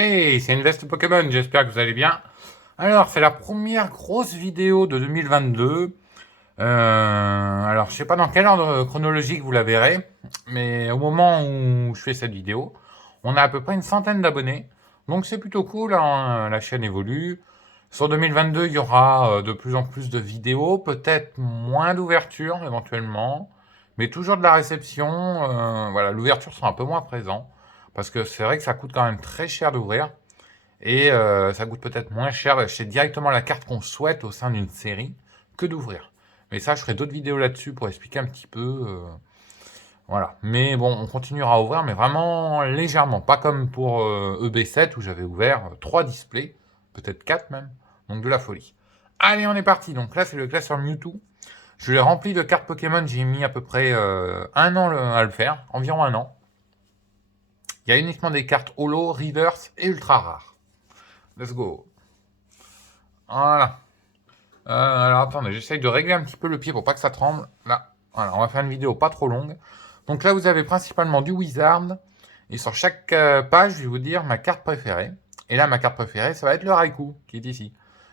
Hey, c'est une veste Pokémon, j'espère que vous allez bien. Alors, c'est la première grosse vidéo de 2022. Alors, je sais pas dans quel ordre chronologique vous la verrez, mais au moment où je fais cette vidéo, on a à peu près une centaine d'abonnés. Donc c'est plutôt cool, hein, la chaîne évolue. Sur 2022, il y aura de plus en plus de vidéos, peut-être moins d'ouverture éventuellement, mais toujours de la réception. Voilà, l'ouverture sera un peu moins présent, parce que c'est vrai que ça coûte quand même très cher d'ouvrir. Et ça coûte peut-être moins cher d'acheter directement la carte qu'on souhaite au sein d'une série que d'ouvrir. Mais ça, je ferai d'autres vidéos là-dessus pour expliquer un petit peu. Voilà. Mais bon, on continuera à ouvrir, mais vraiment légèrement. Pas comme pour EB7 où j'avais ouvert 3 displays, peut-être 4 même. Donc de la folie. Allez, on est parti. Donc là, c'est le classeur Mewtwo. Je l'ai rempli de cartes Pokémon. J'ai mis à peu près un an à le faire, environ un an. Il y a uniquement des cartes Holo, Reverse et Ultra rares. Let's go. Voilà. Alors attendez, j'essaye de régler un petit peu le pied pour pas que ça tremble. Là, voilà, on va faire une vidéo pas trop longue. Donc là, vous avez principalement du Wizard. Et sur chaque page, je vais vous dire ma carte préférée. Et là, ma carte préférée, ça va être le Raikou, qui est ici.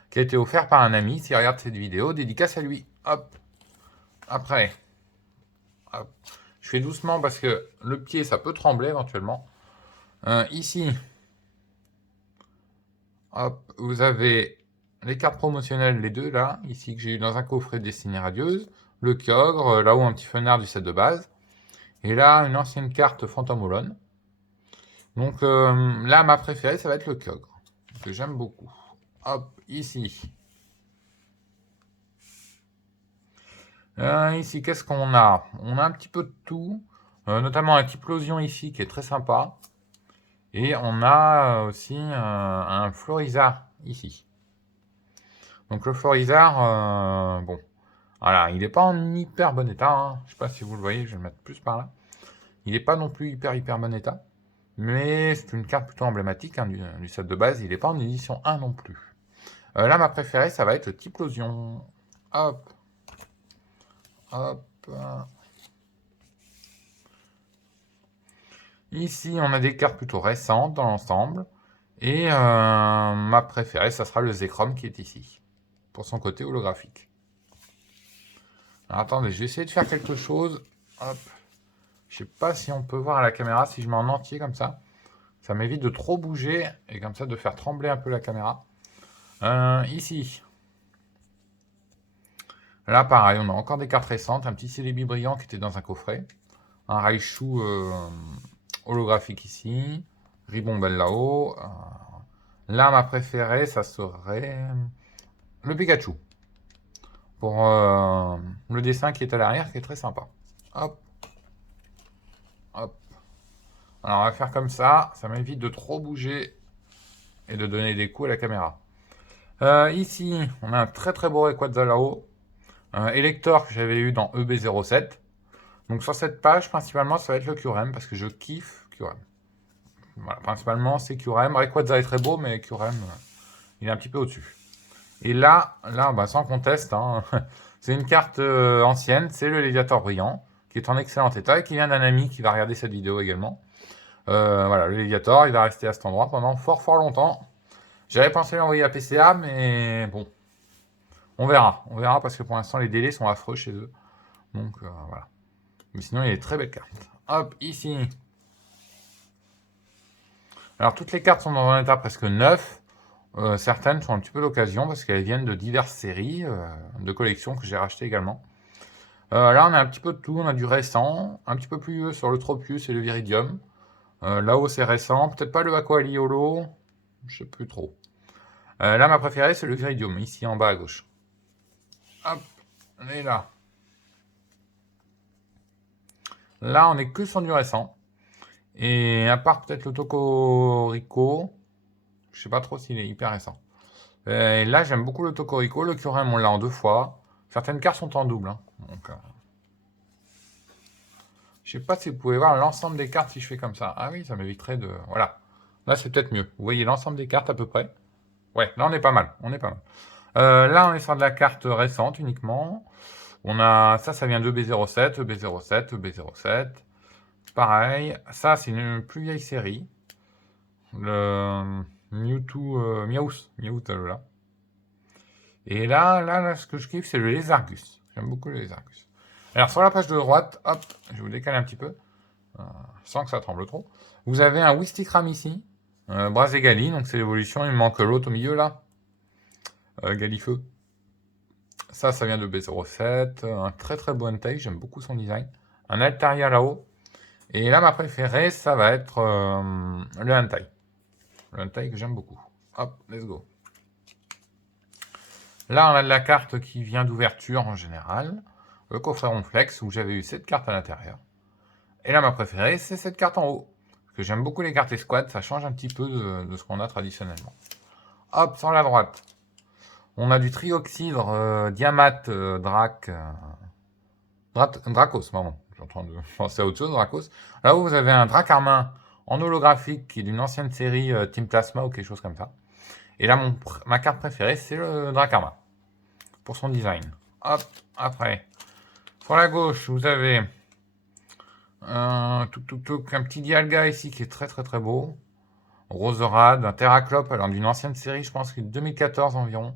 Qui a été offert par un ami. S'il regarde cette vidéo, dédicace à lui. Hop. Après. Hop. Je fais doucement parce que le pied, ça peut trembler éventuellement. Ici. Hop. Vous avez les cartes promotionnelles, les deux là, ici que j'ai eu dans un coffret destiné radieuse, le Kyogre, là-haut un petit fenard du set de base, et là une ancienne carte Fantomolone. Donc là, ma préférée, ça va être le Kyogre, que j'aime beaucoup. Hop, ici. Ici, qu'est-ce qu'on a? On a un petit peu de tout, notamment un Typhlosion ici qui est très sympa, et on a aussi un Florizard ici. Donc le Florizard, bon, voilà, il n'est pas en hyper bon état, hein. Je sais pas si vous le voyez, je vais le mettre plus par là. Il n'est pas non plus hyper bon état, mais c'est une carte plutôt emblématique hein, du set de base. Il n'est pas en édition 1 non plus. Là, ma préférée, ça va être le Typhlosion. Hop, hop. Ici, on a des cartes plutôt récentes dans l'ensemble. Et ma préférée, ça sera le Zekrom qui est ici, pour son côté holographique. Alors, attendez, je vais essayer de faire quelque chose. Hop. Je sais pas si on peut voir à la caméra, si je mets en entier comme ça. Ça m'évite de trop bouger et comme ça de faire trembler un peu la caméra. Ici. Là, pareil, on a encore des cartes récentes. Un petit Celebi brillant qui était dans un coffret. Un Raichu holographique ici. Ribombelle là-haut. Là, ma préférée, ça serait le Pikachu. Pour le dessin qui est à l'arrière, qui est très sympa. Hop. Hop. Alors, on va faire comme ça. Ça m'évite de trop bouger et de donner des coups à la caméra. Ici, on a un très beau Rayquaza là-haut. Elector que j'avais eu dans EB07. Donc sur cette page, principalement, ça va être le Kyurem, parce que je kiffe Kyurem. Voilà, principalement, c'est Kyurem. Rayquaza est très beau, mais Kyurem, il est un petit peu au-dessus. Et là bah, sans conteste, hein, c'est une carte ancienne, c'est le Léviator brillant, qui est en excellent état et qui vient d'un ami qui va regarder cette vidéo également. Voilà, le Léviator, il va rester à cet endroit pendant fort longtemps. J'avais pensé l'envoyer à PCA, mais bon, on verra parce que pour l'instant les délais sont affreux chez eux. Donc voilà. Mais sinon il y a des très belles cartes. Hop, ici. Alors toutes les cartes sont dans un état presque neuf. Certaines sont un petit peu d'occasion parce qu'elles viennent de diverses séries de collections que j'ai rachetées également. Là on a un petit peu de tout, on a du récent, un petit peu plus vieux sur le Tropius et le Viridium. Là-haut c'est récent, peut-être pas le Aquali Holo, je sais plus trop. Là ma préférée c'est le Viridium, ici en bas à gauche. Hop, on est là. Là, on est que sur du récent. Et à part peut-être le Tokorico, je sais pas trop s'il est hyper récent. Et là, j'aime beaucoup le Tokorico. Le Kyurem, on l'a en 2 fois. Certaines cartes sont en double. Hein. Donc, je sais pas si vous pouvez voir l'ensemble des cartes si je fais comme ça. Ah oui, ça m'éviterait de... Voilà. Là, c'est peut-être mieux. Vous voyez l'ensemble des cartes à peu près. Ouais, là, on est pas mal. On est pas mal. Là, on est sur de la carte récente uniquement. On a... Ça vient de B07, B07, B07. Pareil, ça c'est une plus vieille série. le Mewtwo, Meowth, là. Et là, ce que je kiffe, c'est le Lézargus. J'aime beaucoup le Lézargus. Alors, sur la page de droite, hop, je vais vous décaler un petit peu, sans que ça tremble trop. Vous avez un Wistikram ici, Brazegali, donc c'est l'évolution. Il me manque l'autre au milieu, là. Galifeu. Ça vient de B07. Un très très beau Entei, j'aime beaucoup son design. Un Altaria là-haut. Et là, ma préférée, ça va être le Entei. Le Entei que j'aime beaucoup. Hop, let's go. Là, on a de la carte qui vient d'ouverture en général. Le coffret Ronflex, où j'avais eu cette carte à l'intérieur. Et là, ma préférée, c'est cette carte en haut. Parce que j'aime beaucoup les cartes escouades, ça change un petit peu de ce qu'on a traditionnellement. Hop, sur la droite. On a du Trioxydre, Diamat, Dracos, pardon. Je suis en train de penser à autre chose, Dracos. Là où vous avez un Dracarmin en holographique qui est d'une ancienne série Team Plasma ou quelque chose comme ça. Et là, ma carte préférée, c'est le Dracarmin. Pour son design. Hop, après. Sur la gauche, vous avez un petit Dialga ici qui est très très très beau. Roserad, un Terraclope, alors d'une ancienne série, je pense que 2014 environ.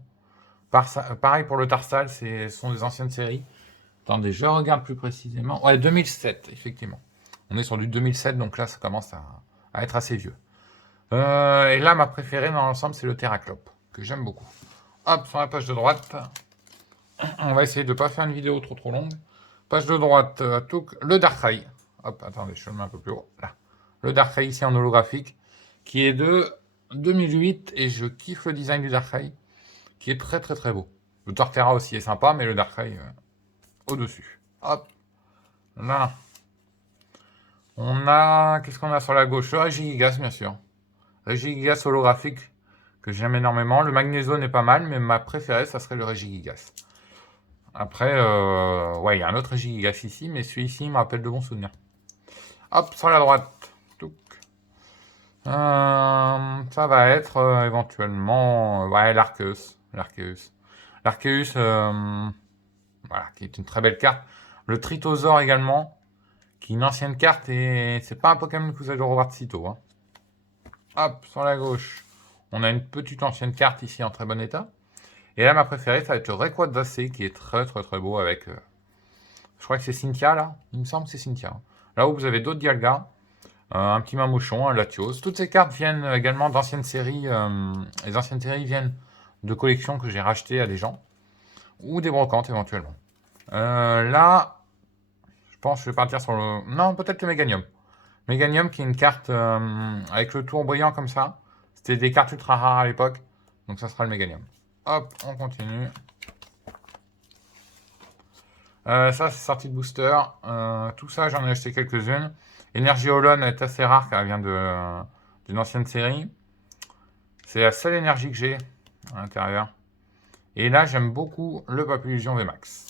Pareil pour le Tarsal, ce sont des anciennes séries. Attendez, je regarde plus précisément. Ouais, 2007, effectivement. On est sur du 2007, donc là, ça commence à être assez vieux. Et là, ma préférée dans l'ensemble, c'est le Terraclope, que j'aime beaucoup. Hop, sur la page de droite, on va essayer de ne pas faire une vidéo trop longue. Page de droite, le Darkrai. Hop, attendez, je le mets un peu plus haut. Là. Le Darkrai ici en holographique, qui est de 2008, et je kiffe le design du Darkrai, qui est très très très beau. Le Torterra aussi est sympa, mais le Darkrai au-dessus. Hop, là. On a... Qu'est-ce qu'on a sur la gauche? Le Regigigas, bien sûr. Regigigas holographique, que j'aime énormément. Le Magnézone est pas mal, mais ma préférée, ça serait le Regigigas. Après, ouais, il y a un autre Regigigas ici, mais celui-ci me rappelle de bons souvenirs. Hop, sur la droite. Ça va être éventuellement ouais, l'Arceus. L'Arceus, voilà, qui est une très belle carte. Le Tritosaur également, qui est une ancienne carte et c'est pas un Pokémon que vous allez revoir de sitôt. Hein. Hop, sur la gauche, on a une petite ancienne carte ici en très bon état. Et là, ma préférée, ça va être le Rayquaza d'AC, qui est très très très beau avec... je crois que c'est Cynthia, là. Il me semble que c'est Cynthia. Là où vous avez d'autres Dialga, un petit Mamouchon, un Latios. Toutes ces cartes viennent également d'anciennes séries. Les anciennes séries viennent de collections que j'ai rachetées à des gens. Ou des brocantes, éventuellement. Là, je pense que je vais partir sur le... Non, peut-être le Méganium. Méganium qui est une carte avec le tour brillant comme ça. C'était des cartes ultra rares à l'époque. Donc ça sera le Méganium. Hop, on continue. Ça, c'est sorti de booster. Tout ça, j'en ai acheté quelques-unes. Énergie Holon est assez rare car elle vient d'une ancienne série. C'est la seule énergie que j'ai à l'intérieur. Et là, j'aime beaucoup le Papillusion VMAX.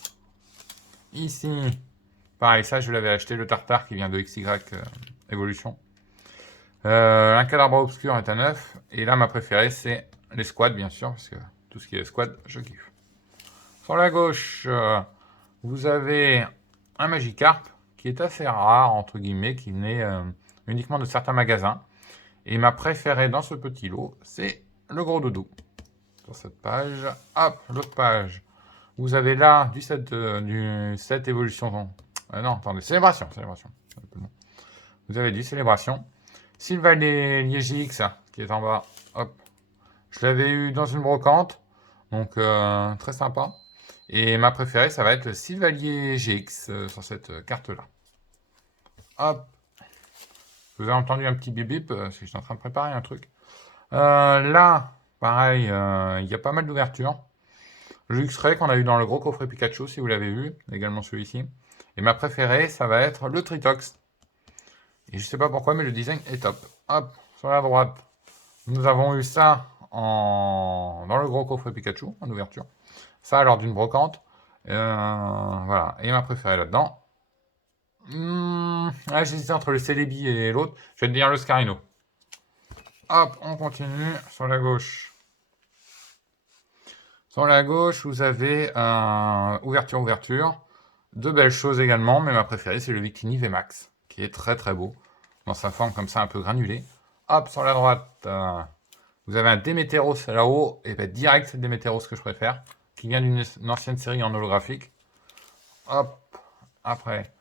Ici, pareil, ça, je l'avais acheté, le Tartare qui vient de XY Evolution. Un Cadabra Obscur est à 9. Et là, ma préférée, c'est les squads, bien sûr, parce que tout ce qui est squad, je kiffe. Sur la gauche, vous avez un Magikarp qui est assez rare, entre guillemets, qui venait uniquement de certains magasins. Et ma préférée dans ce petit lot, c'est le gros doudou. Sur cette page, hop, l'autre page. Vous avez là du set évolution. Non, attendez, célébration. Vous avez du célébration. Sylvanier GX, qui est en bas. Hop. Je l'avais eu dans une brocante. Donc, très sympa. Et ma préférée, ça va être le Sylvanier GX sur cette carte-là. Hop. Vous avez entendu un petit bip bip, parce que j'étais en train de préparer un truc. Là, pareil, il y a pas mal d'ouvertures. Le X-Ray qu'on a eu dans le gros coffret Pikachu, si vous l'avez vu, également celui-ci. Et ma préférée, ça va être le Tritox. Et je sais pas pourquoi, mais le design est top. Hop, sur la droite, nous avons eu ça dans le gros coffret Pikachu, en ouverture. Ça, lors d'une brocante. Voilà, et ma préférée là-dedans. J'hésitais entre le Celebi et l'autre. Je vais te dire le Scarino. Hop, on continue sur la gauche. Sur la gauche, vous avez ouverture. De belles choses également, mais ma préférée, c'est le Victini VMAX, qui est très très beau, dans sa forme comme ça, un peu granulée. Hop, sur la droite, vous avez un Démétéros là-haut. Et bien direct, c'est le Démétéros que je préfère. Qui vient d'une ancienne série en holographique. Hop, après.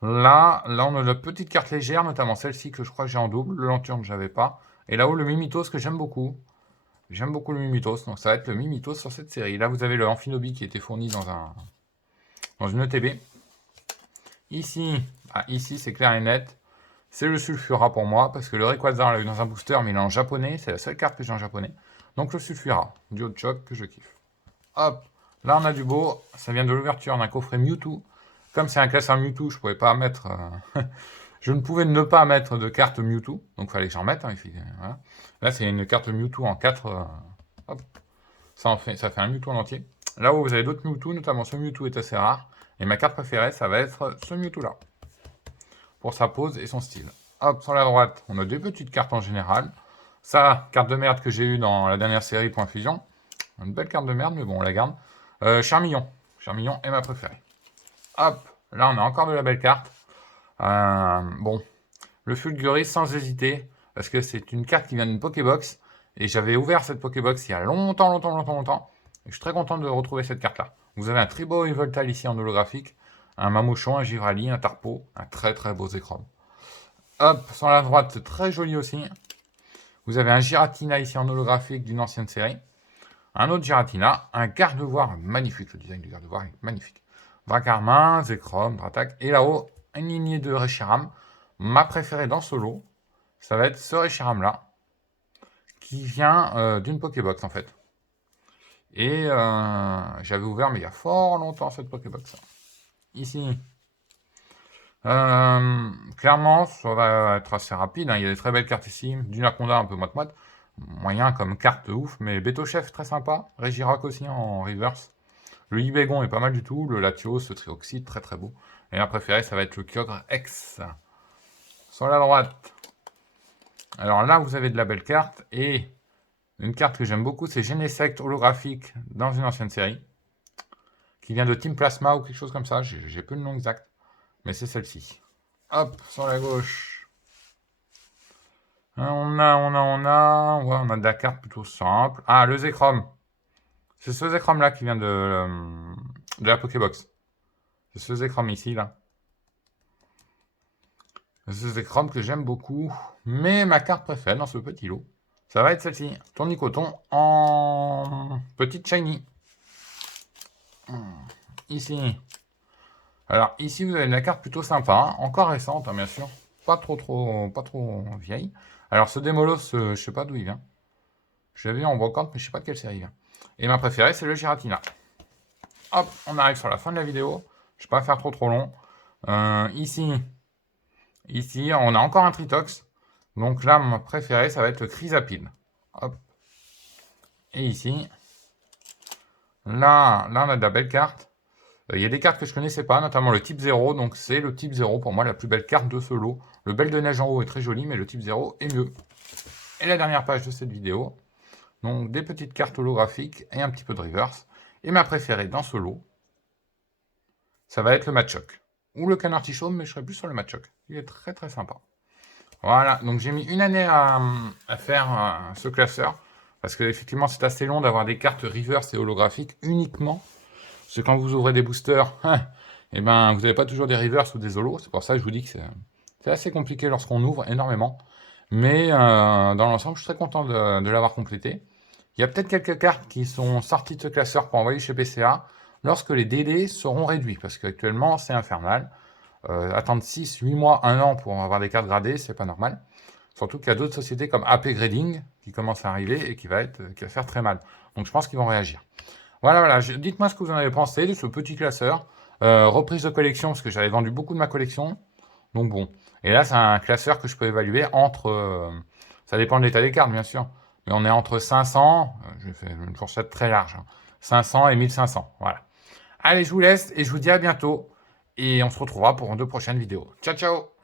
Là, on a la petite carte légère, notamment celle-ci que je crois que j'ai en double. Le Lanturne, je n'avais pas. Et là-haut, le Mimitos que j'aime beaucoup. J'aime beaucoup le Mimitos, donc ça va être le Mimitos sur cette série. Là, vous avez le Amphinobi qui était fourni dans une ETB. Ici, ici c'est clair et net. C'est le Sulfura pour moi, parce que le Rayquaza, on l'a eu dans un booster, mais il est en japonais. C'est la seule carte que j'ai en japonais. Donc le Sulfura, duo de choc que je kiffe. Hop, là on a du beau. Ça vient de l'ouverture d'un coffret Mewtwo. Comme c'est un classeur Mewtwo, je pouvais pas mettre... je ne pouvais ne pas mettre de carte Mewtwo. Donc il fallait que j'en mette. Voilà. Là c'est une carte Mewtwo en 4. Hop. Ça fait un Mewtwo en entier. Là où vous avez d'autres Mewtwo, notamment ce Mewtwo est assez rare. Et ma carte préférée, ça va être ce Mewtwo là. Pour sa pose et son style. Hop, sur la droite, on a des petites cartes en général. Ça, carte de merde que j'ai eue dans la dernière série Point Fusion. Une belle carte de merde, mais bon, on la garde. Charmillon. Charmillon est ma préférée. Hop, là, on a encore de la belle carte. Bon, le Fulguris sans hésiter, parce que c'est une carte qui vient d'une Pokébox. Et j'avais ouvert cette Pokébox il y a longtemps. Et je suis très content de retrouver cette carte-là. Vous avez un Tribo Yveltal ici en holographique. Un Mamouchon, un Givrali, un Tarpo, un très très beau Zekrom. Hop, sur la droite, c'est très joli aussi. Vous avez un Giratina ici en holographique d'une ancienne série. Un autre Giratina, un Gardevoir, magnifique, le design du Gardevoir est magnifique. Dracarmin, Zekrom, Dratak, et là-haut, une lignée de Reshiram. Ma préférée dans ce lot, ça va être ce Reshiram là, qui vient d'une Pokébox en fait. Et j'avais ouvert, mais il y a fort longtemps, cette Pokébox. Ici, clairement, ça va être assez rapide. Il y a des très belles cartes ici. Dunaconda un peu moite-moite. Moyen comme carte ouf, mais Betochef très sympa. Regirock aussi en reverse. Le Libégon est pas mal du tout. Le Latios, le Trioxide, très très beau. Et ma préférée, ça va être le Kyogre X. Sur la droite. Alors là, vous avez de la belle carte. Et une carte que j'aime beaucoup, c'est Genesect holographique dans une ancienne série. Qui vient de Team Plasma ou quelque chose comme ça. J'ai peu le nom exact. Mais c'est celle-ci. Hop, sur la gauche. On a de la carte plutôt simple. Ah, le Zekrom. C'est ce Zekrom-là qui vient de la Pokébox. C'est ce Zekrom ici, là. C'est ce Zekrom que j'aime beaucoup. Mais ma carte préférée dans ce petit lot, ça va être celle-ci. Tournicoton en petite shiny. Ici. Alors ici vous avez une carte plutôt sympa, hein. Encore récente hein, bien sûr, pas trop vieille. Alors ce Démolos, je sais pas d'où il vient. Je l'avais en brocante mais je sais pas de quelle série il vient. Et ma préférée c'est le Giratina. Hop, on arrive sur la fin de la vidéo. Je vais pas faire trop long. Ici on a encore un Tritox. Donc là ma préférée ça va être le Chrysapide. Hop. Et ici, là on a de la belle carte. Il y a des cartes que je ne connaissais pas, notamment le type 0. Donc c'est le type 0 pour moi la plus belle carte de ce lot. Le Belle de Neige en haut est très joli, mais le type 0 est mieux. Et la dernière page de cette vidéo. Donc des petites cartes holographiques et un petit peu de reverse. Et ma préférée dans ce lot, ça va être le Machoke. Ou le Canard Tichaume, mais je serai plus sur le Machoke. Il est très très sympa. Voilà, donc j'ai mis une année à faire ce classeur. Parce que effectivement c'est assez long d'avoir des cartes reverse et holographiques uniquement. Parce que quand vous ouvrez des boosters, et ben, vous n'avez pas toujours des reverse ou des holos. C'est pour ça que je vous dis que c'est assez compliqué lorsqu'on ouvre énormément. Mais dans l'ensemble, je suis très content de l'avoir complété. Il y a peut-être quelques cartes qui sont sorties de ce classeur pour envoyer chez PCA lorsque les délais seront réduits. Parce qu'actuellement, c'est infernal. Attendre 6, 8 mois, 1 an pour avoir des cartes gradées, c'est pas normal. Surtout qu'il y a d'autres sociétés comme AP Grading qui commencent à arriver et qui va faire très mal. Donc je pense qu'ils vont réagir. Voilà, dites-moi ce que vous en avez pensé de ce petit classeur. Reprise de collection, parce que j'avais vendu beaucoup de ma collection. Donc bon. Et là, c'est un classeur que je peux évaluer entre... ça dépend de l'état des cartes, bien sûr. Mais on est entre 500, je fais une fourchette très large, hein, 500 et 1500. Voilà. Allez, je vous laisse et je vous dis à bientôt. Et on se retrouvera pour de prochaines vidéos. Ciao, ciao!